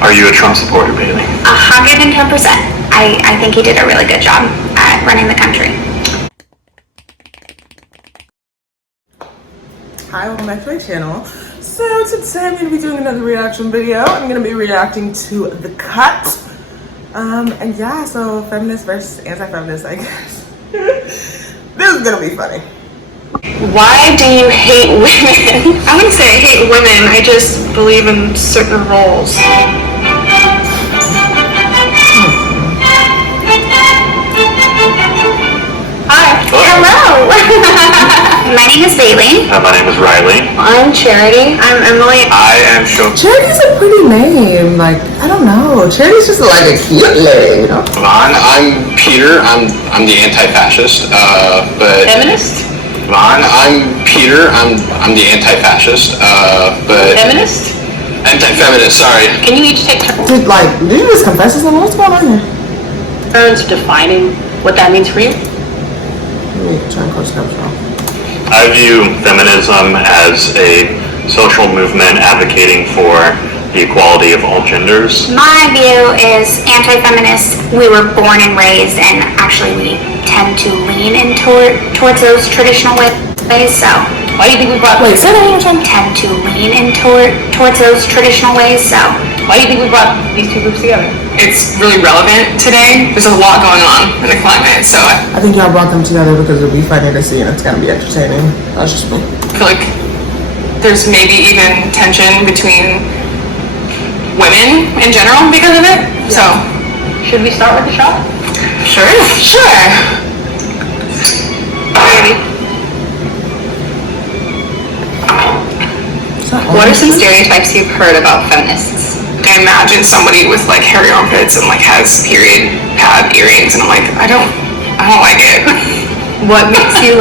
Are you a Trump supporter, Bailey? 110%. I think he did a really good job at running the country. Hi, welcome back to my channel. So today I'm going to be doing another reaction video. I'm going to be reacting to The Cut. And yeah, so feminist versus anti-feminist, I guess. This is going to be funny. Why do you hate women? I wouldn't say I hate women, I just believe in certain roles. Hi. Hello. My name is Bailey. My name is Riley. I'm Charity. I'm Emily. I am Charity's a pretty name. Like, I don't know. Charity's just like a cute name, you know? I'm Peter. I'm the anti-fascist. But Feminist? I'm Peter. I'm the anti-fascist. But Feminist? Anti-feminist. Sorry. Can you each take turns Did you just confess to something? What's going on here? defining what that means for you? Let me try and close caps now. I view feminism as a social movement advocating for the equality of all genders. My view is anti-feminist. We were born and raised, and actually we tend to lean in towards those traditional ways. So Why do you think we brought Wait, say that one more time. tend to lean in towards those traditional ways. So Why do you think we brought these two groups together? It's really relevant today. There's a lot going on in the climate, so I I think y'all brought them together because it'll be funny to see and it's gonna be entertaining. That's just me. feel like there's maybe even tension between women in general because of it. So, Should we start with the shot? sure. Alrighty. What are some stereotypes you've heard about feminists? I imagine somebody with like hairy armpits and like has period pad earrings, and I'm like, I don't like it. What makes you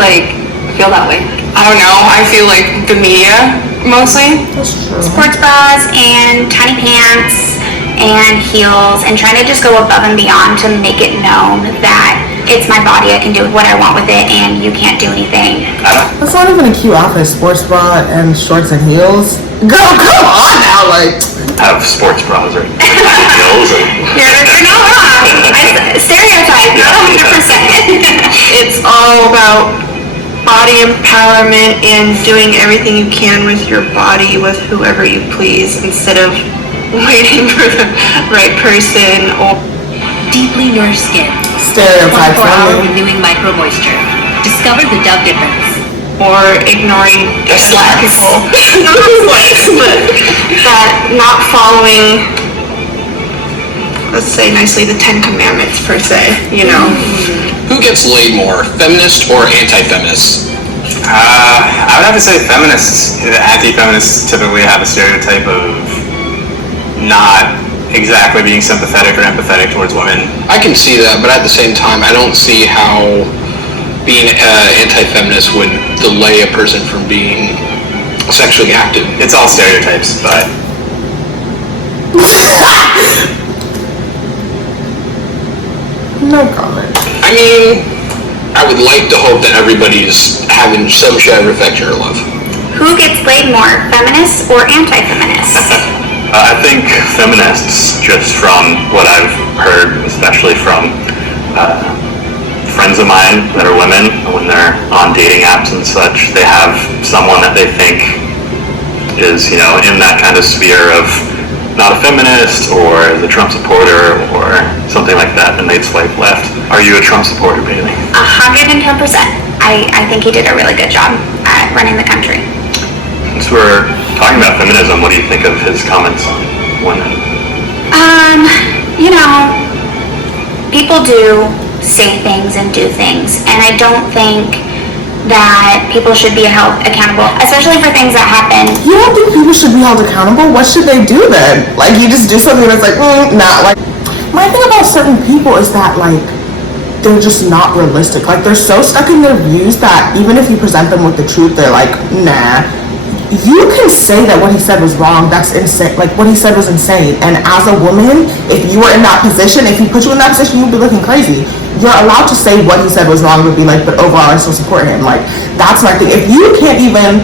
feel that way? I don't know. I feel like the media mostly. That's true. sports bras and tiny pants and heels, and trying to just go above and beyond to make it known that it's my body, I can do what I want with it, and you can't do anything. That's not even a cute outfit. Sports bra and shorts and heels. Girl, come on now, like. Have sports bras or heels and You're not wrong. Stereotype, not 100%. It's all about body empowerment and doing everything you can with your body with whoever you please instead of waiting for the right person or Deeply nourished skin. Stereotypes. 24-hour renewing micro moisture. Discover the Dove difference. or ignoring black people. Not slacks, but that not following, let's say nicely, the 10 Commandments per se, you know. Who gets laid more, feminist or anti-feminist? I would have to say feminists. Anti-feminists typically have a stereotype of not exactly being sympathetic or empathetic towards women. I can see that, but at the same time, I don't see how being anti-feminist would delay a person from being sexually active. It's all stereotypes, but No comment. I mean, I would like to hope that everybody's having some shared affection or love. Who gets laid more, feminists or anti-feminists? I think feminists, just from what I've heard, especially from friends of mine that are women, when they're on dating apps and such, they have someone that they think is, in that kind of sphere of not a feminist or the Trump supporter or something like that, and they'd swipe left. Are you a Trump supporter, Bailey? 110%. I think he did a really good job at running the country. Since we're talking about feminism, what do you think of his comments on women? People do say things and do things, and I don't think that people should be held accountable, especially for things that happen. You don't think people should be held accountable? What should they do then? Like, you just do something that's like, nah. Like, my thing about certain people is that, like, they're just not realistic. Like, they're so stuck in their views that even if you present them with the truth, they're like, nah. You can say that what he said was wrong. That's insane. Like, what he said was insane. And as a woman, if you were in that position, if he put you in that position, you'd be looking crazy. You're allowed to say what he said was wrong, but be like, but overall, I still support him. Like, that's my thing. If you can't even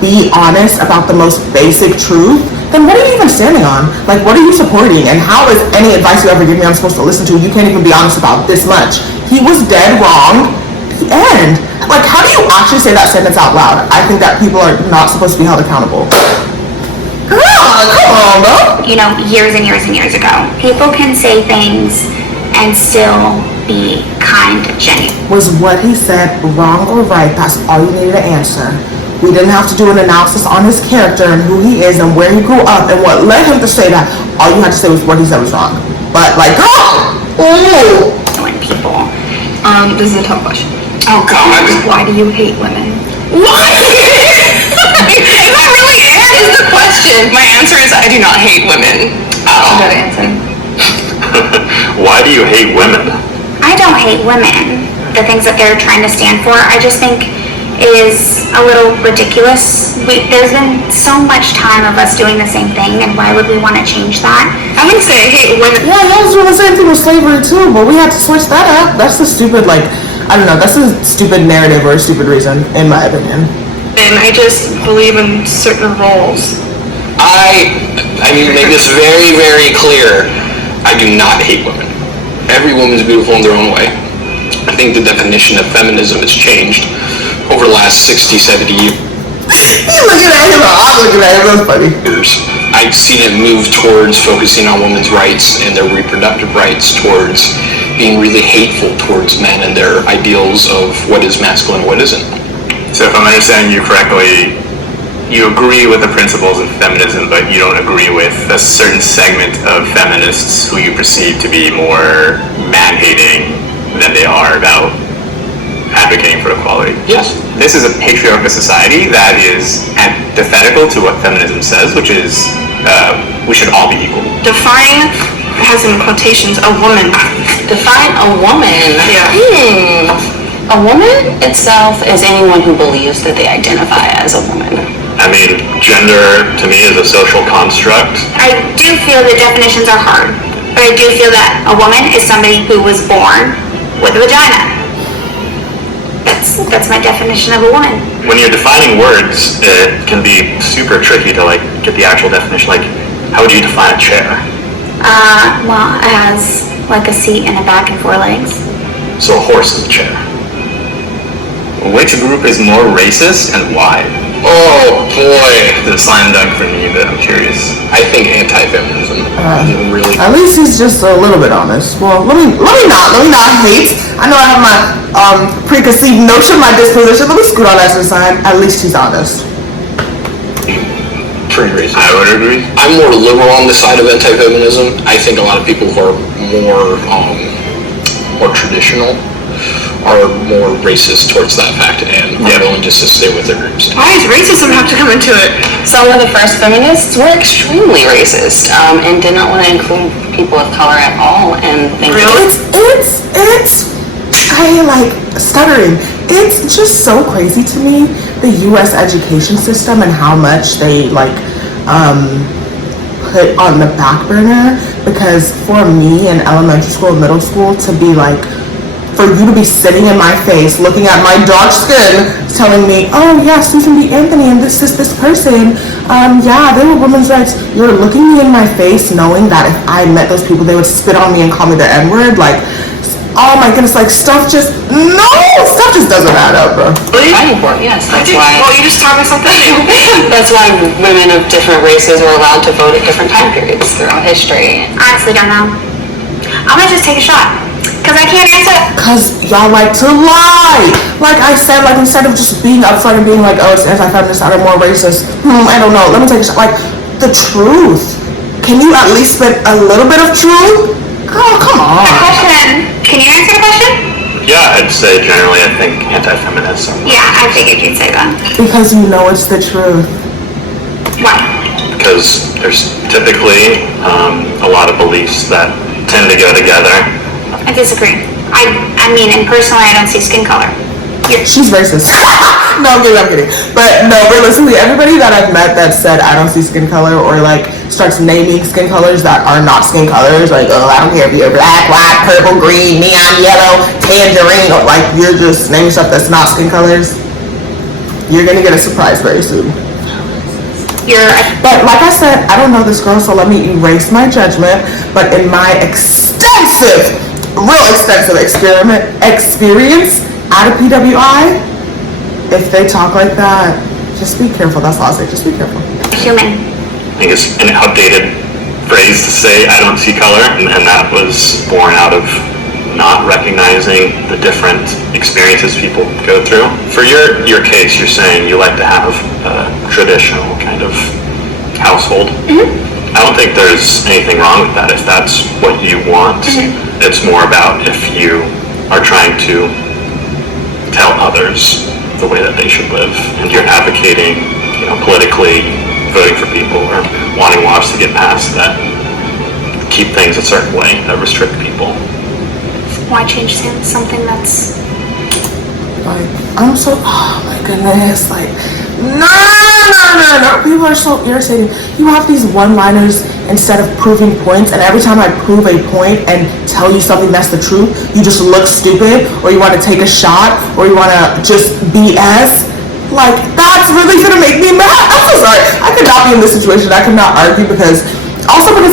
be honest about the most basic truth, then what are you even standing on? Like, what are you supporting? And how is any advice you ever give me I'm supposed to listen to? You can't even be honest about this much. He was dead wrong. The end. Like, how do you actually say that sentence out loud? I think that people are not supposed to be held accountable. Come on, bro. You know, years and years and years ago, people can say things and still be kind, genuine. Was what he said wrong or right? That's all you needed to answer. We didn't have to do an analysis on his character and who he is and where he grew up and what led him to say that. All you had to say was what he said was wrong. But like, girl, ooh. When people, This is a tough question. Oh God. why do you hate women? What? Is that really it? Is the question? My answer is I do not hate women at all. Good answer. Why do you hate women? I don't hate women. The things that they're trying to stand for, I just think is a little ridiculous. There's been so much time of us doing the same thing, and why would we want to change that? I wouldn't say I hate women. Yeah, y'all was doing the same thing with slavery too, but we had to switch that up. That's the stupid, like, I don't know, that's a stupid narrative or a stupid reason, in my opinion. And I just believe in certain roles. I mean, make this very, very clear. I do not hate women. Every woman's beautiful in their own way. I think the definition of feminism has changed over the last 60, 70 years. You looking at him, I'm looking at him, that's funny. I've seen it move towards focusing on women's rights and their reproductive rights, towards being really hateful towards men and their ideals of what is masculine and what isn't. So if I'm understanding you correctly, you agree with the principles of feminism, but you don't agree with a certain segment of feminists who you perceive to be more man-hating than they are about advocating for equality. Yes. This is a patriarchal society that is antithetical to what feminism says, which is we should all be equal. Define, has in quotations, a woman. Define a woman. Yeah. A woman itself is anyone who believes that they identify as a woman. I mean, gender to me is a social construct. I do feel the definitions are hard, but I do feel that a woman is somebody who was born with a vagina. That's my definition of a woman. When you're defining words, it can be super tricky to like get the actual definition. Like, how would you define a chair? Well, it has like a seat and a back and 4 legs. So a horse is a chair. Which group is more racist and why? Oh boy. The slam dunk for me, but I'm curious. I think anti-feminism really. At least he's just a little bit honest. Well, let me not hate. I know I have my preconceived notion, my disposition. Let me scoot on that to the side. At least he's honest. Pretty racist. I would agree. I'm more liberal on the side of anti-feminism. I think a lot of people who are more traditional are more racist towards that fact and are willing just to stay with their groups. Why does racism have to come into it? Some of the first feminists were extremely racist and did not want to include people of color at all. And think It's I like stuttering. It's just so crazy to me, the U.S. education system and how much they like put on the back burner. Because for me in elementary school, middle school, to be like, for you to be sitting in my face, looking at my dark skin, telling me, oh yeah, Susan B. Anthony and this is this person, yeah, they were women's rights. You're looking me in my face knowing that if I met those people, they would spit on me and call me the N-word. Like, oh my goodness, like stuff just doesn't add up, bro. fighting for it, yes. That's why. Well, you just taught me something new. That's why women of different races were allowed to vote at different time periods throughout history. Honestly, don't know. I'm gonna just take a shot. Because I can't answer. Because y'all like to lie. Like I said, like instead of just being upfront and being like, oh, it's anti-feminist, I'm more racist. I don't know. Let me take a shot. Like, the truth. Can you at least spit a little bit of truth? Oh, come on. Question. Can you answer the question? Yeah, I'd say generally I think anti-feminist. Yeah, I figured you'd say that. Because you know it's the truth. Why? Because there's typically a lot of beliefs that tend to go together. I disagree. I mean, and personally, I don't see skin color. She's racist. No, I'm kidding. But no, realistically, everybody that I've met that said I don't see skin color or like starts naming skin colors that are not skin colors, like, oh, I don't care if you're black, white, purple, green, neon, yellow, tangerine, or like you're just naming stuff that's not skin colors, you're gonna get a surprise very soon. But like I said, I don't know this girl, so let me erase my judgment. But in my real extensive experience at a PWI, if they talk like that, just be careful. That's all I'll say. Just be careful. Human. I think it's an outdated phrase to say I don't see color, and that was born out of not recognizing the different experiences people go through. For your case, you're saying you like to have a traditional kind of household. I don't think there's anything wrong with that if that's what you want. It's more about if you are trying to tell others the way that they should live, and you're advocating, politically, voting for people or wanting laws to get passed that keep things a certain way, that restrict people. Why change something that's... Like, I'm so, oh my goodness, like, no, people are so irritating. You have these one-liners instead of proving points, and every time I prove a point and tell you something that's the truth, you just look stupid, or you want to take a shot, or you want to just BS. Like, that's really gonna make me mad. I'm so sorry. I could not be in this situation. I could not argue because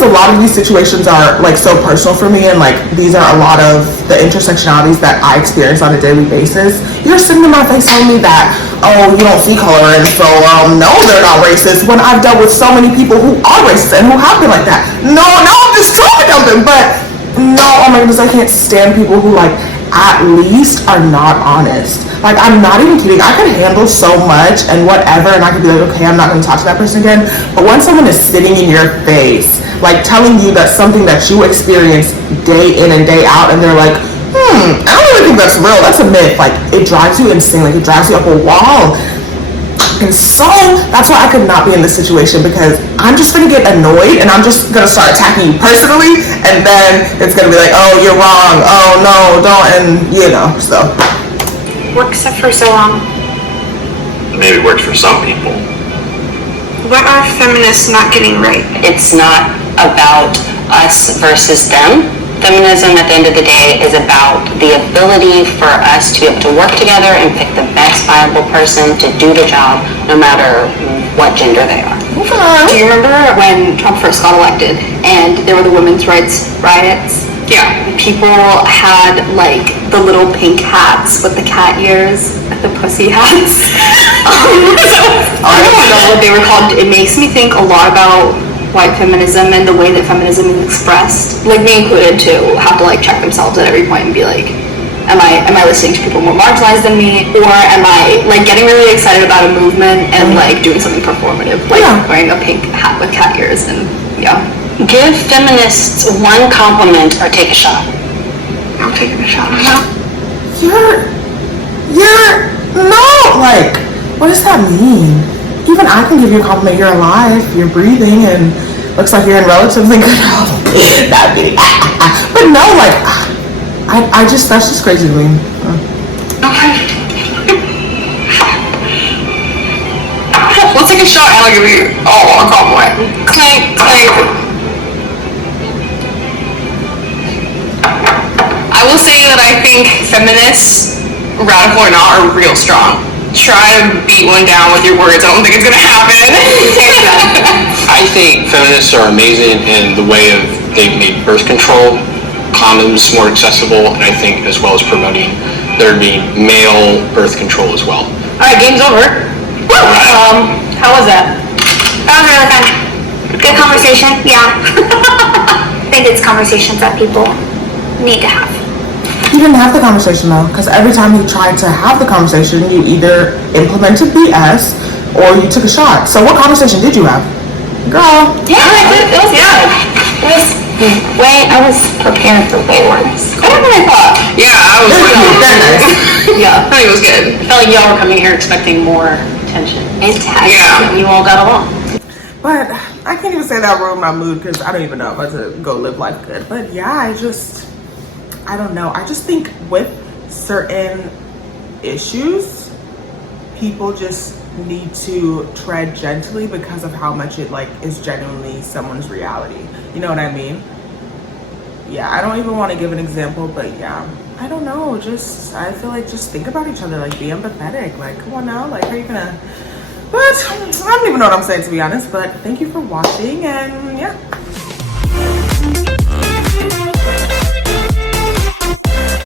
a lot of these situations are like so personal for me, and like these are a lot of the intersectionalities that I experience on a daily basis. You're sitting in my face telling me that, oh, you don't see color, and so no, they're not racist, when I've dealt with so many people who are racist and who have been like that. No, I'm just trying to dump them, but no, oh my goodness, I can't stand people who like at least are not honest. Like, I'm not even kidding. I could handle so much and whatever, and I could be like, okay, I'm not going to talk to that person again. But when someone is sitting in your face, like telling you that something that you experience day in and day out, and they're like, I don't really think that's real. That's a myth. Like, it drives you insane. Like, it drives you up a wall. And so that's why I could not be in this situation, because I'm just gonna get annoyed and I'm just gonna start attacking you personally, and then it's gonna be like, oh, you're wrong, oh no, don't, and so. Works for so long. Maybe it works for some people. What are feminists not getting right? It's not about us versus them. Feminism, at the end of the day, is about the ability for us to be able to work together and pick the best viable person to do the job, no matter what gender they are. Do you remember when Trump first got elected and there were the women's rights riots? Yeah. People had like the little pink hats with the cat ears, the pussy hats. I don't know what they were called. It makes me think a lot about white feminism and the way that feminism is expressed, like me included, to have to like check themselves at every point and be like, am I listening to people more marginalized than me, or am I like getting really excited about a movement and like doing something performative, like wearing a pink hat with cat ears, and Give feminists one compliment or take a shot. I'm taking a shot. You're no, like, what does that mean? Even I can give you a compliment. You're alive, you're breathing, and looks like you're in relatively good health. That'd be, but no, like, that's just crazy to me. let's take a shot and I'll give you a compliment. Clank, clank. I will say that I think feminists, radical or not, are real strong. Try to beat one down with your words. I don't think it's gonna happen. I think feminists are amazing in the way of they've made birth control, condoms more accessible, and I think as well as promoting there being male birth control as well. Alright, game's over. How was that? That was really fun. Good conversation, yeah. I think it's conversations that people need to have. You didn't have the conversation though, because every time you tried to have the conversation, you either implemented BS or you took a shot. So what conversation did you have? Girl. Yeah, it was good. I was prepared for way worse. Better than I thought. Yeah, I was Yeah, I think it was good. I felt like y'all were coming here expecting more attention. It has. And you all got along. But I can't even say that ruined my mood, because I don't even know if I should go live life good. But yeah, I don't know. I just think with certain issues, people just need to tread gently because of how much it like is genuinely someone's reality. You know what I mean? Yeah, I don't even want to give an example, but yeah, I don't know. I feel like just think about each other, like be empathetic. Like, come on now, like, are you gonna But I don't even know what I'm saying, to be honest. But thank you for watching, and yeah.